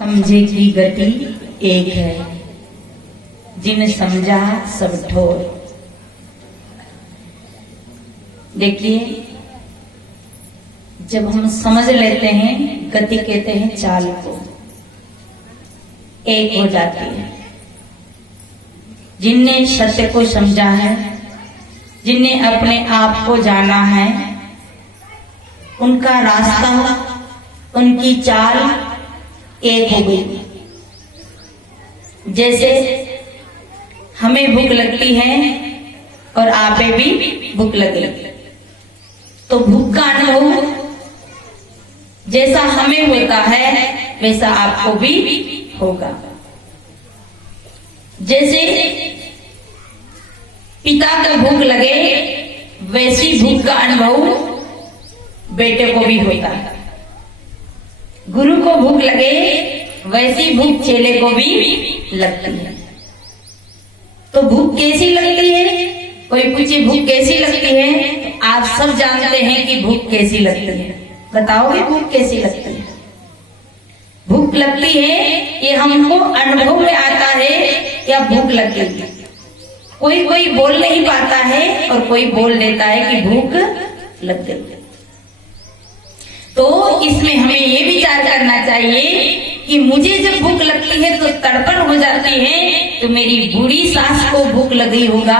समझे की गति एक है, जिन समझा सब ठोर। देखिए, जब हम समझ लेते हैं, गति कहते हैं चाल को, एक हो जाती है। जिनने सत्य को समझा है, जिनने अपने आप को जाना है, उनका रास्ता, उनकी चाल एक हो गई। जैसे हमें भूख लगती है और आपे भी भूख लगे, तो भूख का अनुभव जैसा हमें होता है वैसा आपको भी होगा। जैसे पिता को भूख लगे वैसी भूख का अनुभव बेटे को भी होता है। गुरु को भूख लगे वैसी भूख चेले को भी लगती है। तो भूख कैसी लगती है? कोई पूछे भूख कैसी लगती है, तो आप सब जानते हैं कि भूख कैसी लगती है। बताओगे भूख कैसी लगती है? भूख लगती है ये हमको अनुभव में आता है या भूख लग गई। कोई कोई बोल नहीं पाता है और कोई बोल देता है कि भूख लग गई। तो इसमें हमें ये विचार करना चाहिए कि मुझे जब भूख लगती है तो तड़पण हो जाती है, तो मेरी बूढ़ी सास को भूख लगी होगा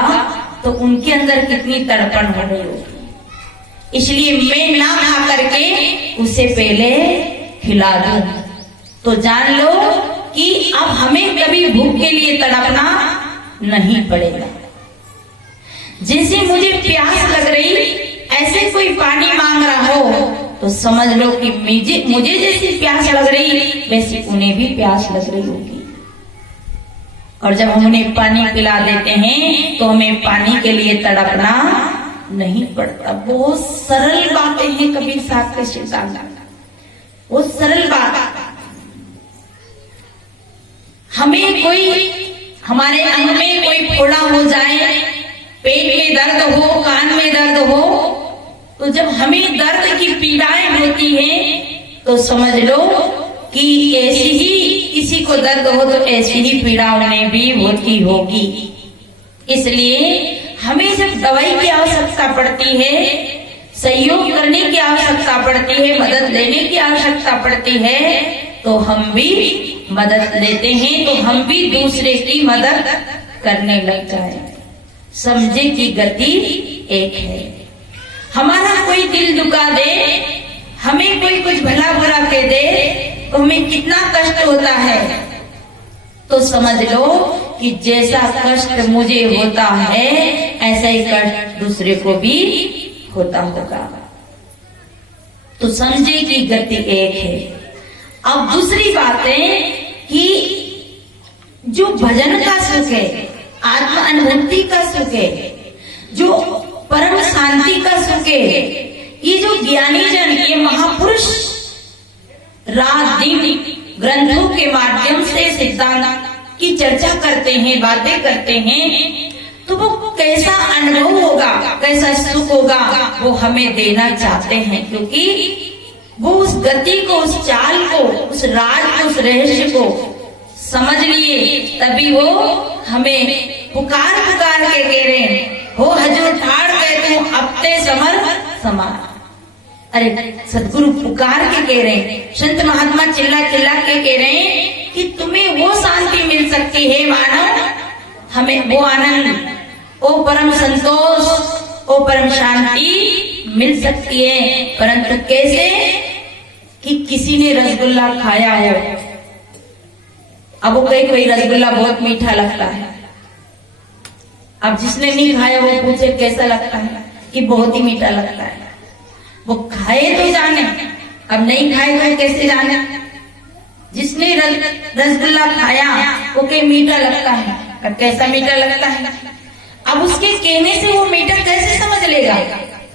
तो उनके अंदर कितनी तड़पण हो रही होगी। इसलिए मैं ना खा करके उससे पहले खिला दूं। तो जान लो कि अब हमें कभी भूख के लिए तड़पना नहीं पड़ेगा। जैसे मुझे प्यास लग रही, ऐसे कोई पानी मांग रहा हो तो समझ लो कि मुझे जैसी प्यास लग रही वैसी उन्हें भी प्यास लग रही होगी। और जब हम उन्हें पानी पिला देते हैं तो हमें पानी के लिए तड़पना नहीं पड़ता। बहुत सरल बातें हैं कबीर साहब के सिद्धांत, वो सरल बात। हमें कोई हमारे अंग में कोई फोड़ा हो जाए, पेट में दर्द हो, कान में दर्द हो, तो जब हमें दर्द की पीड़ाएं होती हैं तो समझ लो कि ऐसी ही किसी को दर्द हो तो ऐसी ही पीड़ा उन्हें भी होती होगी। इसलिए हमें जब दवाई की आवश्यकता पड़ती है, सहयोग करने की आवश्यकता पड़ती है, मदद लेने की आवश्यकता पड़ती है, तो हम भी मदद लेते हैं, तो हम भी दूसरे की मदद करने लग जाए। समझे की गति एक है। हमारा कोई दिल दुखा दे, हमें कोई कुछ भला बुरा कह दे तो हमें कितना कष्ट होता है। तो समझ लो कि जैसा कष्ट मुझे होता है ऐसा ही कष्ट दूसरे को भी होता होगा। तो समझे कि गति एक है। अब दूसरी बात है कि जो भजन का सुख है, आत्म अनुभूति का सुख है, जो परम शांति का सुख है, ये जो ज्ञानी जन, ये महापुरुष रात दिन ग्रंथों के माध्यम से सिद्धांत की चर्चा करते हैं, बातें करते हैं, तो वो कैसा अनुभव होगा, कैसा सुख होगा, वो हमें देना चाहते हैं। क्योंकि वो उस गति को, उस चाल को, उस राज को, उस रहस्य को समझ लिए, तभी वो हमें पुकार पुकार के कह रहे हैं, हो हजूर ठाड़ कहते हो अपते समर समार। अरे सदगुरु पुकार के कह रहे हैं, संत महात्मा चिल्ला चिल्ला के कह रहे हैं कि तुम्हें वो शांति मिल सकती है मानव, हमें वो आनंद, ओ परम संतोष, ओ परम शांति मिल सकती है। परंतु कैसे? कि किसी ने रसगुल्ला खाया हो। अब वो कहे कोई रसगुल्ला बहुत मीठा लगता है। अब जिसने नहीं खाया वो पूछे कैसा लगता है, कि बहुत ही मीठा लगता है। वो खाए तो जाने, अब नहीं खाए तो कैसे जाने? जिसने रसगुल्ला खाया वो कहे मीठा लगता है, अब कैसा मीठा लगता है? अब उसके कहने से वो मीठा कैसे समझ लेगा?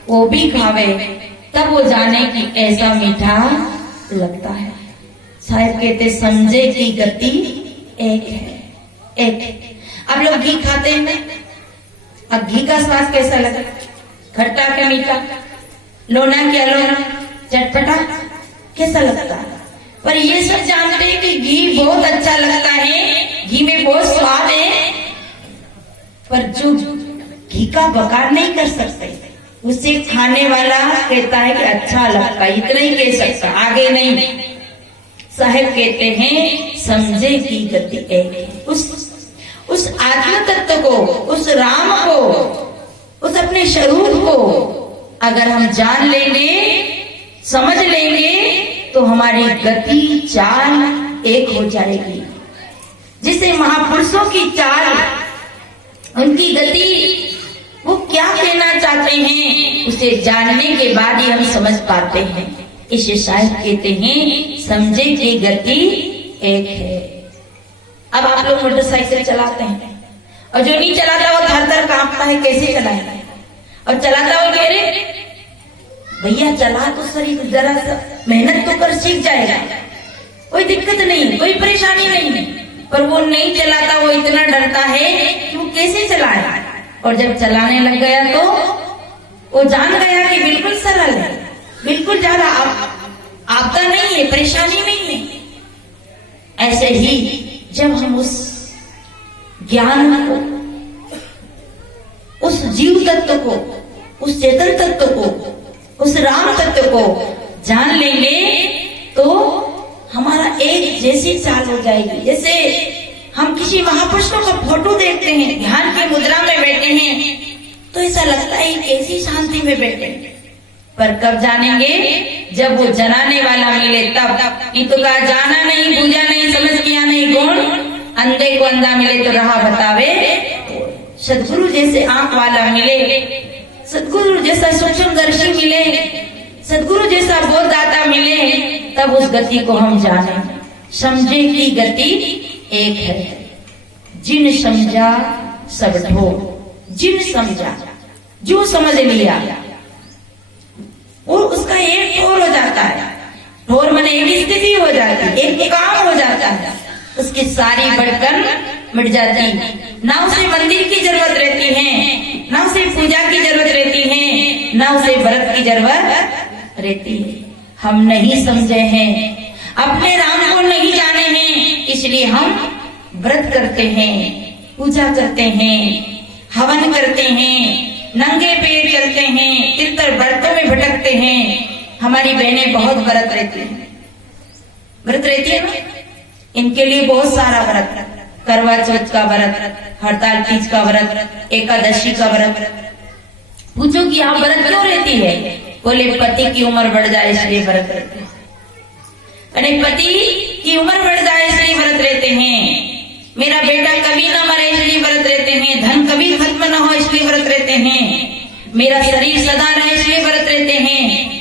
वो भी खावे तब वो जाने कि ऐसा मीठा लगता है। साहिब कहते समझे की गति एक है, एक। अब लोग घी खाते हैं, अब घी का स्वाद कैसा लगा? खट्टा क्या मीठा, लोना क्या लोना, चटपटा, कैसा लगता है? पर ये सब जानते हैं कि घी पर जो घी का बकार नहीं कर सकते, उसे खाने वाला कहता है कि अच्छा लगता, इतना ही कह सकता, आगे नहीं। साहब कहते हैं समझे की गति एक, उस आत्म तत्व को, उस राम को, उस अपने स्वरूप को अगर हम जान लेंगे, समझ लेंगे, तो हमारी गति चाल एक हो जाएगी। जिसे महापुरुषों की चाल, उनकी गति, वो क्या कहना चाहते हैं, उसे जानने के बाद ही हम समझ पाते हैं। इसे शायद कहते हैं समझे की गति एक है। अब आप लोग मोटरसाइकिल चलाते हैं और जो नहीं चलाता वो थर थर कांपता है, कैसे चलाएगा, और चलाता वो कह रहे भैया चला तो सही, जरा सा मेहनत तो कर, सीख जाएगा, कोई दिक्कत नहीं, कोई परेशानी नहीं। पर वो नहीं चलाता, वो इतना डरता है कि वो कैसे चलाए, और जब चलाने लग गया तो वो जान गया कि बिल्कुल सरल है, बिल्कुल ज्यादा आपदा नहीं है, परेशानी नहीं है। ऐसे ही जब हम उस ज्ञान को, उस जीव तत्व को, उस चेतन तत्व को, उस राम तत्व को जान लेंगे तो हमारा एक जैसी चाल हो जाएगी। जैसे हम किसी महापुरुषों का फोटो देखते हैं, ध्यान की मुद्रा में बैठे हैं, तो ऐसा लगता है कैसी शांति में बैठे, पर कब जानेंगे जब वो जनाने वाला मिले तब। नहीं तो कहा जाना नहीं, पूजा नहीं, समझ किया नहीं कौन, अंधे को अंधा मिले तो राह बतावे। सदगुरु जैसे आंख वाला मिले, सदगुरु जैसा सूक्ष्मदर्शी मिले, सदगुरु जैसा बोधदाता मिले, तब उस गति को हम जाने। समझे की गति एक है, जिन समझा सब ढोर, जिन समझा, जो समझ लिया वो उसका एक ठोर हो जाता है। ठोर माने एक स्थिति हो जाती है, एक काम हो जाता है, उसकी सारी भटकन मिट जाती। ना उसे मंदिर की जरूरत रहती है, ना उसे पूजा की जरूरत रहती है, ना उसे व्रत की जरूरत रहती है। हम नहीं समझे हैं, अपने राम को नहीं जाने हैं, इसलिए हम व्रत करते हैं, पूजा करते हैं, हवन करते हैं, नंगे पैर चलते हैं, तीर्थ व्रतों में भटकते हैं। हमारी बहनें बहुत व्रत रहती हैं, व्रत रहती है ना, इनके लिए बहुत सारा व्रत, करवा चौथ का व्रत, हड़ताल तीज का व्रत, एकादशी का व्रत। पूछो कि आप व्रत क्यों रहती है, बोले पति की उम्र बढ़ जाए इसलिए व्रत रहते हैं। अरे पति की उम्र बढ़ जाए इसलिए व्रत रहते हैं, मेरा बेटा कभी ना मरे इसलिए व्रत रहते हैं, धन कभी खत्म ना हो इसलिए व्रत रहते हैं, मेरा शरीर सदा रहे इसलिए व्रत रहते हैं।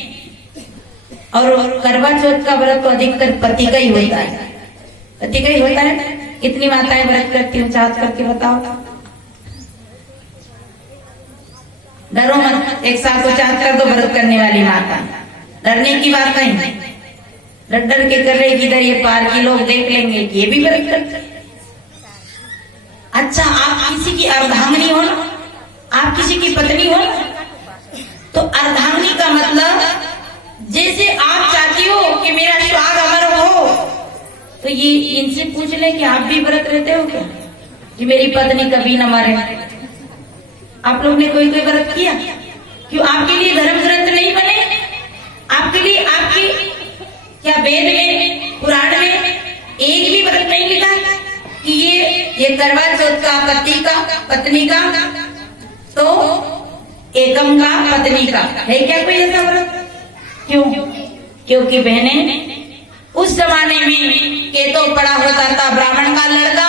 और करवा चौथ का व्रत तो अधिकतर पति का ही होता है, पति का ही होता है। कितनी माताएं व्रत करती हूँ, चाहत करके बताओ। डरो मत, एक साथ को चाहत कर दो व्रत करने वाली माता, डरने की बात नहीं। डर डर के कर रहे, किधर ये पार के लोग देख लेंगे कि ये भी व्रत करते। अच्छा आप किसी की अर्धांगिनी हो ना, आप किसी की पत्नी हो, तो अर्धांगिनी का मतलब जैसे आप चाहती हो कि मेरा सुहाग अमर हो, तो ये इनसे पूछ ले कि आप भी व्रत रहते हो क्या, कि मेरी पत्नी कभी न मरे। आप लोग ने कोई कोई व्रत किया? क्यों आपके लिए धर्म ग्रंथ नहीं बने? आपके लिए आपकी क्या वेद में, पुराण में एक भी व्रत नहीं लिखा कि ये करवा चौथ का पति का, पत्नी का, तो एकम का, पत्नी का है क्या कोई ऐसा व्रत? क्यों? क्योंकि बहने उस जमाने में के तो पड़ा होता था ब्राह्मण का लड़का,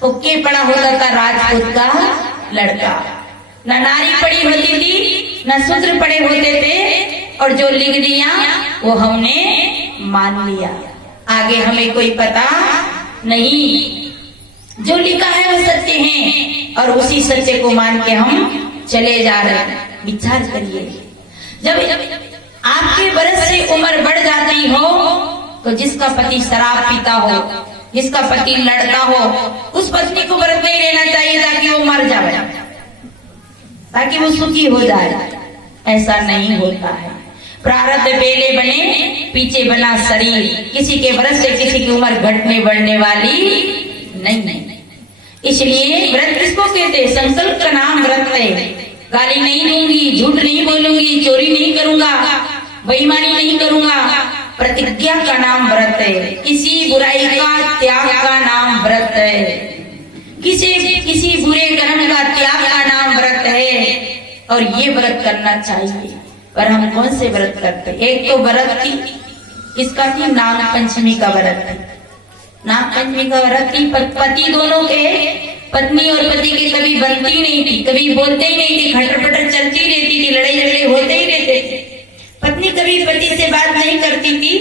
तो के पड़ा होता था राजपूत का लड़का। न नारी पड़ी होती थी, न शूद्र पड़े होते थे, और जो लिख दिया वो हमने मान लिया, आगे हमें कोई पता नहीं। जो लिखा है वो सत्य है, और उसी सत्य को मान के हम चले जा रहे हैं। विचार करिए, जब आपके बरस से उम्र बढ़ जाती हो, तो जिसका पति शराब पीता हो, जिसका पति लड़ता हो, उस पत्नी को व्रत नहीं लेना चाहिए ताकि वो मर जाए, ताकि वो सुखी हो जाए। ऐसा नहीं होता है। प्रारब्ध बेले बने, पीछे बना शरीर। किसी के व्रत से किसी की उम्र घटने बढ़ने वाली नहीं। इसलिए व्रत किसको कहते हैं? संकल्प का नाम व्रत है। गाली नहीं दूंगी, झूठ नहीं बोलूंगी, चोरी नहीं करूंगा, बेईमानी नहीं करूंगा, प्रतिज्ञा का नाम व्रत है। किसी बुराई का त्याग का नाम व्रत है। किसी बुरे कर्म का त्याग का नाम व्रत है। और ये व्रत करना चाहिए। पर हम कौन से व्रत करते? एक तो व्रत थी, किसका थी? नाग पंचमी का व्रत थी। नाग पंचमी का व्रत थी। पति दोनों के, पत्नी और पति की कभी बनती नहीं थी, कभी बोलते ही नहीं थी, खटर पटर चलती रहती थी, लड़ाई झगड़े होते ही रहते थे। पत्नी कभी पति से बात नहीं करती थी।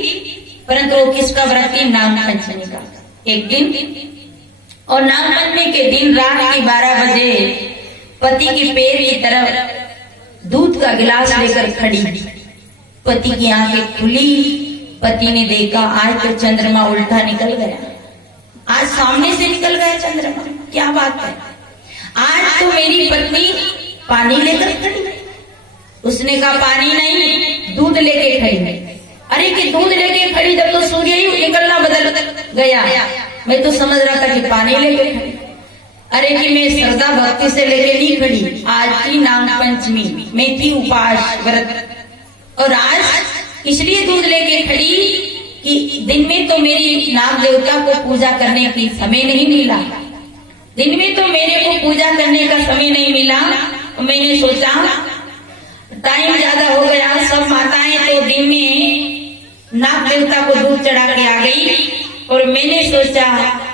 परंतु वो किसका व्रत थी? नाग पंचमी का। एक दिन और नाग पंचमी के दिन रात के 12 बजे पति के पैर की तरफ दूध का गिलास लेकर खड़ी। पति की आंखें खुली। पति ने देखा आज तो चंद्रमा उल्टा निकल गया, आज सामने से निकल गया चंद्रमा। क्या बात है, आज तो मेरी पत्नी पानी लेकर खड़ी। उसने कहा पानी नहीं, दूध लेके खड़ी। अरे कि दूध लेके खड़ी, तब तो सूर्य ही निकलना बदल गया। मैं तो समझ रहा था कि पानी लेके खड़ी। अरे कि मैं श्रद्धा भक्ति से लेके नहीं खड़ी, आज की नाग पंचमी मैं थी उपास व्रत, और आज इसलिए दूध लेके खड़ी कि दिन में तो मेरी नाग देवता को पूजा करने की समय नहीं मिला। दिन में तो मेरे को पूजा करने का समय नहीं मिला। तो मैंने सोचा टाइम ज्यादा हो गया, सब माताएं तो दिन में नाग देवता को दूध चढ़ा के आ गई, और मैंने सोचा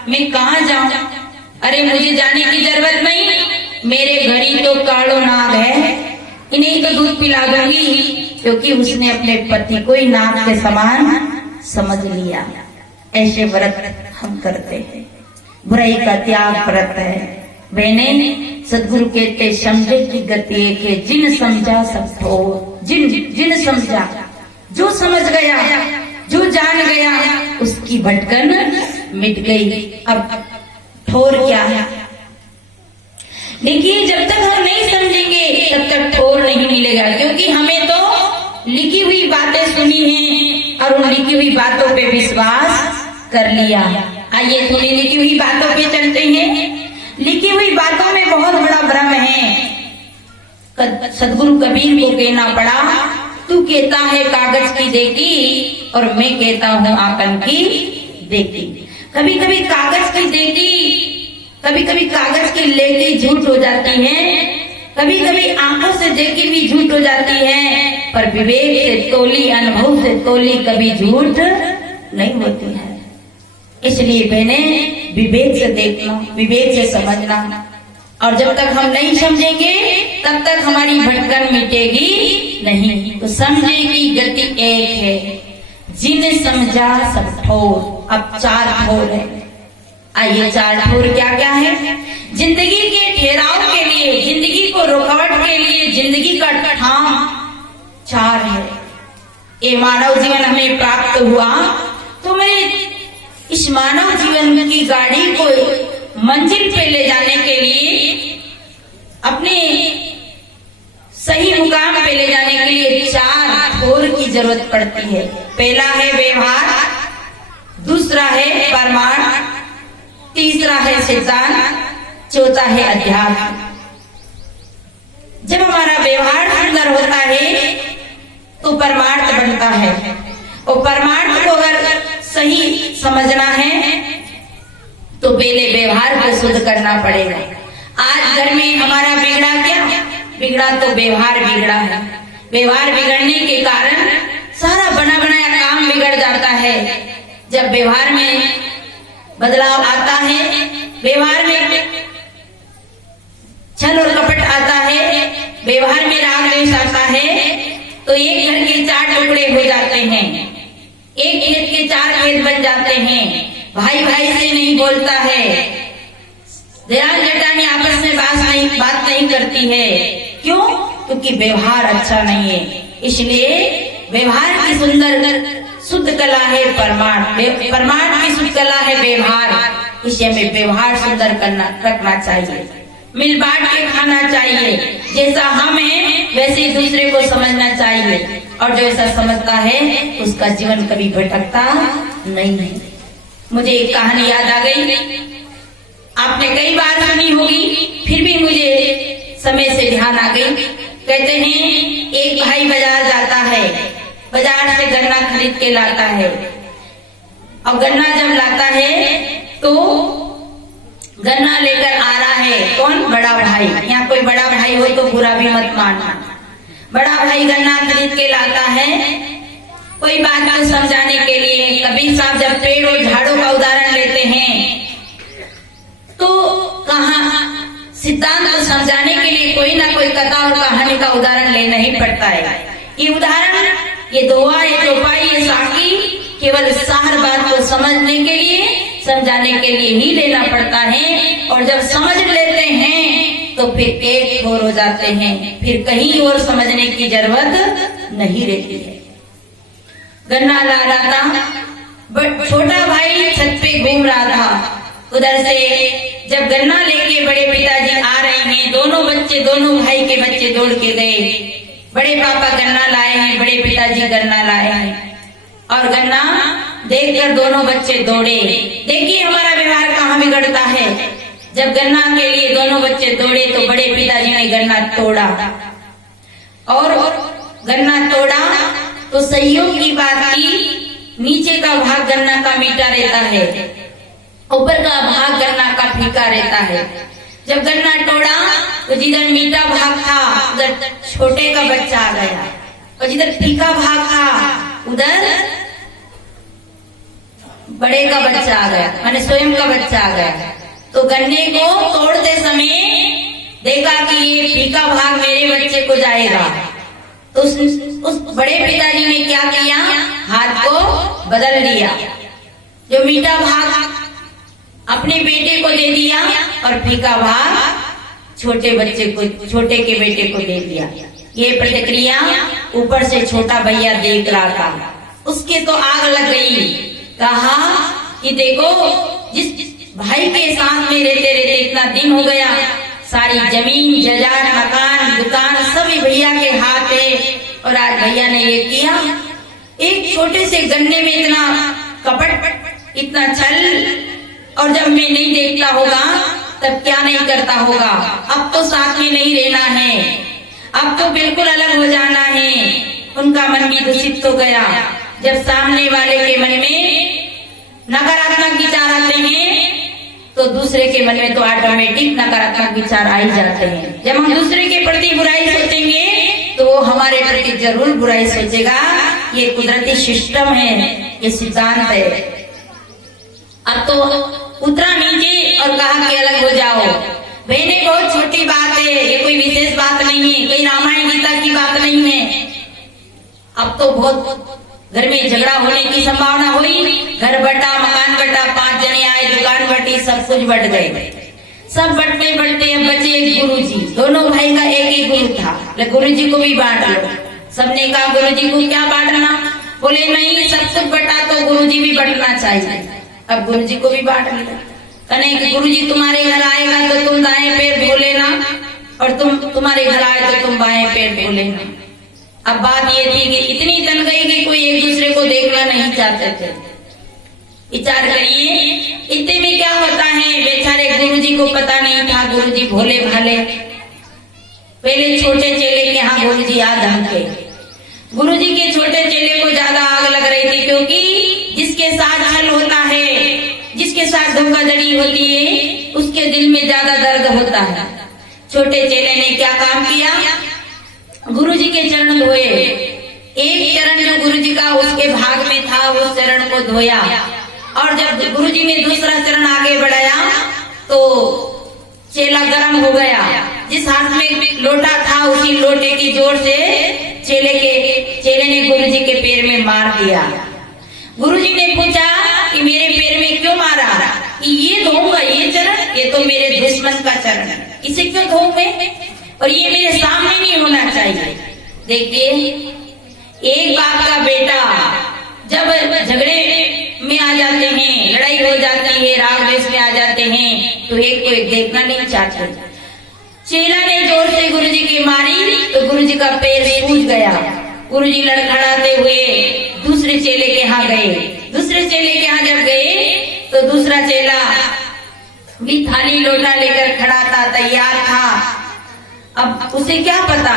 मैं कहाँ जाऊं? अरे मुझे जाने की जरूरत नहीं, मेरे घर ही तो कालो नाग है, इन्हें तो दूध पिला दूंगी। क्योंकि उसने अपने पति को ही नाग के समान समझ लिया। ऐसे व्रत हम करते हैं। बुराई का त्याग व्रत है। मैंने सदगुरु कहते समझे की गति एक है, जिन समझा सब ठोर। जिन समझा, जो समझ गया, जो जान गया, उसकी भटकन मिट गई। अब ठोर क्या है? देखिए, जब तक हम नहीं समझेंगे तब तक ठोर नहीं मिलेगा। क्योंकि हमें तो लिखी हुई बातें सुनी हैं और उन लिखी हुई बातों पे विश्वास कर लिया। आइए थोड़ी लिखी हुई बातों पे चलते हैं। लिखी हुई बातों में बहुत बड़ा भ्रम है। सदगुरु कबीर को कहना पड़ा, तू कहता है कागज की देखी और मैं कहता हूँ आंकन की देखी। कभी कभी कागज की देखी, कभी कभी कागज की लेकी झूठ हो जाती है, कभी कभी आंखों से देखी भी झूठ हो जाती है। पर विवेक से तोली, अनुभव से तोली कभी झूठ नहीं होती है। इसलिए बहने विवेक से देखना, विवेक से समझना। और जब तक हम नहीं समझेंगे तब तक हमारी भटकन मिटेगी नहीं। तो समझे की गति एक है, जिन समझा सब ठोर। अब 4 ठोर है। आइए 4 ठोर क्या क्या है? जिंदगी के ठहराव के लिए, जिंदगी को रुकावट के लिए, जिंदगी का ठाम 4 है। ये मानव जीवन हमें प्राप्त हुआ तो मैं इस मानव जीवन की गाड़ी को मंजिल पे ले जाने के लिए, अपने सही मुकाम पे ले जाने के लिए 4 ठोर की जरूरत पड़ती है। पहला है व्यवहार, दूसरा है प्रमाण, तीसरा है सिद्धांत, चौथा है अध्यात्म। जब हमारा व्यवहार सुंदर होता है तो परमार्थ बनता है, और परमार्थ को अगर सही समझना है तो पहले व्यवहार को शुद्ध करना पड़ेगा। आज घर में हमारा बिगड़ा क्या? बिगड़ा तो व्यवहार बिगड़ा है। व्यवहार बिगड़ने के कारण सारा बना बनाया काम बिगड़ जाता है। जब व्यवहार में बदलाव आता है, व्यवहार में छल और कपट आता है, व्यवहार में राग द्वेष आता है, तो एक घर के 4 टुकड़े हो जाते हैं, एक खेत के 4 खेत बन जाते हैं। भाई भाई से नहीं बोलता है, दयाल जटानी आपस में बात नहीं करती है। क्यों? क्योंकि व्यवहार अच्छा नहीं है। इसलिए व्यवहार की सुंदर शुद्ध कला है प्रमाण, प्रमाण की शुद्ध कला है व्यवहार। इसलिए हमें व्यवहार सुंदर करना रखना चाहिए, मिल बांट के खाना चाहिए। जैसा हम हैं वैसे दूसरे को समझना चाहिए, और जो ऐसा समझता है उसका जीवन कभी भटकता नहीं। मुझे एक कहानी याद आ गई। आपने कई बार सुनी होगी, फिर भी मुझे समय से ध्यान आ गई। कहते हैं एक भाई बाजार जाता है, बाजार से गन्ना खरीद के लाता है, और गन्ना जब लाता है तो गन्ना लेकर आ रहा है कौन? बड़ा भाई। यहाँ कोई बड़ा भाई हो तो बुरा भी मत मानना। बड़ा भाई गन्ना खरीद के लाता है कोई बात को समझाने के लिए। कबीर साहब जब पेड़ और झाड़ों का उदाहरण लेते हैं तो कहाँ सिद्धांत को समझाने के लिए कोई ना कोई कथा और कहानी का उदाहरण लेना ही पड़ता है। ये उदाहरण, ये दोहा, ये चौपाई, ये साखी केवल सार बात को समझने के लिए, समझाने के लिए ही लेना पड़ता है। और जब समझ लेते हैं तो फिर एक छोर हो जाते हैं, फिर कहीं और समझने की जरूरत नहीं रहती है। गन्ना ला रहा था, बट छोटा भाई छत पे घूम रहा था। उधर से जब गन्ना लेके बड़े पिताजी आ रहे हैं, दोनों भाई के बच्चे दौड़ के गए। बड़े पापा गन्ना लाए हैं, बड़े पिताजी गन्ना लाए हैं, और गन्ना देखकर दोनों बच्चे दौड़े। देखिए हमारा व्यवहार कहाँ बिगड़ता है। जब गन्ना के लिए दोनों बच्चे दौड़े तो बड़े पिताजी ने गन्ना तोड़ा, और गन्ना तोड़ा तो सहयोग की बात की, नीचे का भाग गन्ना का मीठा रहता है, ऊपर का भाग गन्ना का फीका रहता है। जब गन्ना तोड़ा तो जिधर मीठा भाग था उधर छोटे का बच्चा आ गया, और जिधर फीका भाग था उधर बड़े का बच्चा आ गया, माने स्वयं का बच्चा आ गया। तो गन्ने को तोड़ते समय देखा कि ये फीका भाग मेरे बच्चे को जाएगा, तो उस बड़े पिताजी ने क्या किया? हाथ को बदल लिया, जो मीठा भाग अपने बेटे को दे दिया और फीका भाग छोटे बच्चे को, छोटे के बेटे को दे दिया। ये प्रतिक्रिया ऊपर से छोटा भैया देख रहा था, उसके तो आग लग गई। कहा कि देखो, जिस भाई के साथ में रहते रहते इतना दिन हो गया, सारी जमीन जायदाद मकान दुकान सभी भैया के हाथ है, और आज भैया ने ये किया। एक छोटे से गन्ने में इतना कपट, इतना छल, और जब मैं नहीं देखता होगा तब क्या नहीं करता होगा। अब तो साथ में नहीं रहना है, अब तो बिल्कुल अलग हो जाना है। उनका मन भी दूषित हो गया। जब सामने वाले के मन में नकारात्मक विचार आते हैं तो दूसरे के मन में तो ऑटोमेटिक नकारात्मक विचार आ ही जाते हैं। जब हम दूसरे के प्रति बुराई सोचेंगे तो वो हमारे प्रति जरूर बुराई सोचेगा। ये कुदरती सिस्टम है, ये सिद्धांत है। अब तो उतरा नीचे और कहा कि अलग हो जाओ। बहने बहुत छोटी बात है, ये कोई विशेष बात नहीं है, कोई रामायण गीता की बात नहीं है। अब तो बहुत घर में झगड़ा होने की संभावना हुई। घर बटा, मकान बटा, 5 जने आए, दुकान बटी, सब कुछ बट गए। सब बटते बटते अब बचे एक गुरुजी। दोनों भाई का एक ही गुरु था, गुरुजी को भी बांट लो। सबने कहा गुरुजी को क्या बांटना? बोले नहीं, सब कुछ बटा तो गुरुजी भी बटना चाहिए। अब गुरुजी को भी बांट लिया। कहे कि गुरुजी तुम्हारे घर आएगा तो तुम दाएं पैर धो लेना, और तुम्हारे घर आए तो तुम बाएं पैर धो लेना। अब बात ये थी कि इतनी तन गई कि कोई एक दूसरे को देखना नहीं चाहते थे। विचार करिए, इतने में क्या होता है। बेचारे गुरुजी को पता नहीं था, गुरुजी भोले भाले। पहले छोटे चेले के यहाँ गुरुजी आ धमके। गुरुजी के छोटे चेले को ज्यादा आग लग रही थी, क्योंकि जिसके साथ छल होता है, जिसके साथ धोखाधड़ी होती है, उसके दिल में ज्यादा दर्द होता है। छोटे चेले ने क्या काम किया? गुरुजी के चरण धोए। एक चरण जो गुरुजी का उसके भाग में था, उस चरण को धोया, और जब गुरुजी ने दूसरा चरण आगे बढ़ाया तो चेला गर्म हो गया। जिस हाथ में लोटा था उसी लोटे की जोर से चेले ने गुरुजी के पैर में मार दिया। गुरुजी ने पूछा कि मेरे पैर में क्यों मारा? कि ये धोऊंगा, ये चरण, ये तो मेरे दुश्मन का चरण है, इसे क्यों धोऊं मैं? और ये मेरे सामने नहीं होना चाहिए। देखिए, एक बाप का बेटा जब झगड़े में आ जाते हैं, लड़ाई हो जाती है, राग द्वेष में आ जाते हैं, तो एक को एक देखना नहीं चाहते। चेला ने जोर से गुरुजी की मारी तो गुरुजी का पैर सूज गया। गुरुजी लड़खड़ाते हुए दूसरे चेले के यहाँ गए। दूसरे चेले के यहाँ जब गए तो दूसरा चेला भी थाली लोटा लेकर खड़ा था, तैयार था। अब उसे क्या पता,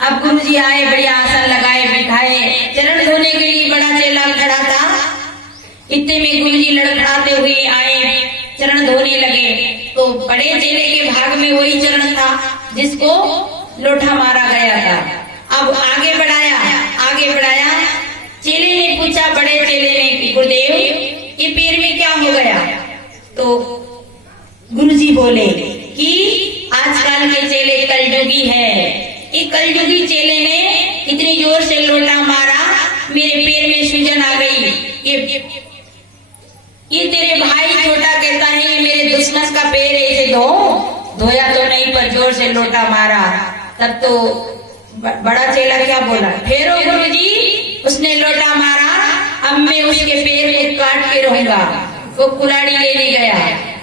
अब गुरुजी आए, बढ़िया आसन लगाए, बिठाए, चरण धोने के लिए बड़ा चेला खड़ा था। इतने में गुरुजी लड़खड़ाते हुए आए, चरण धोने लगे, तो बड़े चेले के भाग में वही चरण था जिसको लोटा मारा गया था। अब आगे बढ़ाया, चेले ने पूछा, बड़े चेले ने, गुरुदेव ये पैर में क्या हो गया? तो गुरुजी बोले कि आजकल के चेले कलयुगी है, ये कलयुगी चेले ने इतनी जोर से लोटा मारा, मेरे पैर में सूजन आ गई। ये तेरे भाई छोटा कहता है ये मेरे दुश्मन का पैर है, इसे धोया तो नहीं पर जोर से लोटा मारा। तब तो बड़ा चेला क्या बोला, फेरो गुरुजी, उसने लोटा मारा, अब मैं उसके पैर को काट के रहूंगा। वो कुल्हाड़ी लेने गया,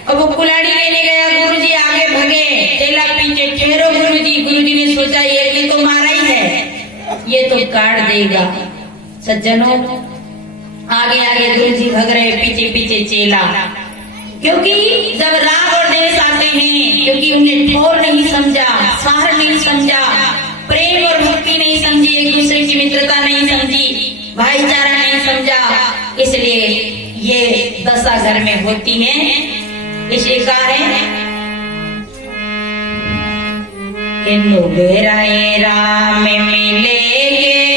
और वो कुल्हाड़ी लेने गया, गुरुजी आगे भगे, चेला पीछे, ठहरो गुरुजी। गुरुजी ने सोचा ये तो मारा ही है, ये तो काट देगा। सज्जनों, आगे आगे गुरुजी भग रहे, पीछे पीछे चेला। क्योंकि जब राग और देश आते हैं, क्योंकि उन्हें ठोर नहीं समझा, सार नहीं समझा, प्रेम और भक्ति नहीं समझी, एक दूसरे की मित्रता नहीं समझी, भाईचारा नहीं समझा, इसलिए ये दशा घर में होती है। इसलिए कहा है, राम मिलेगे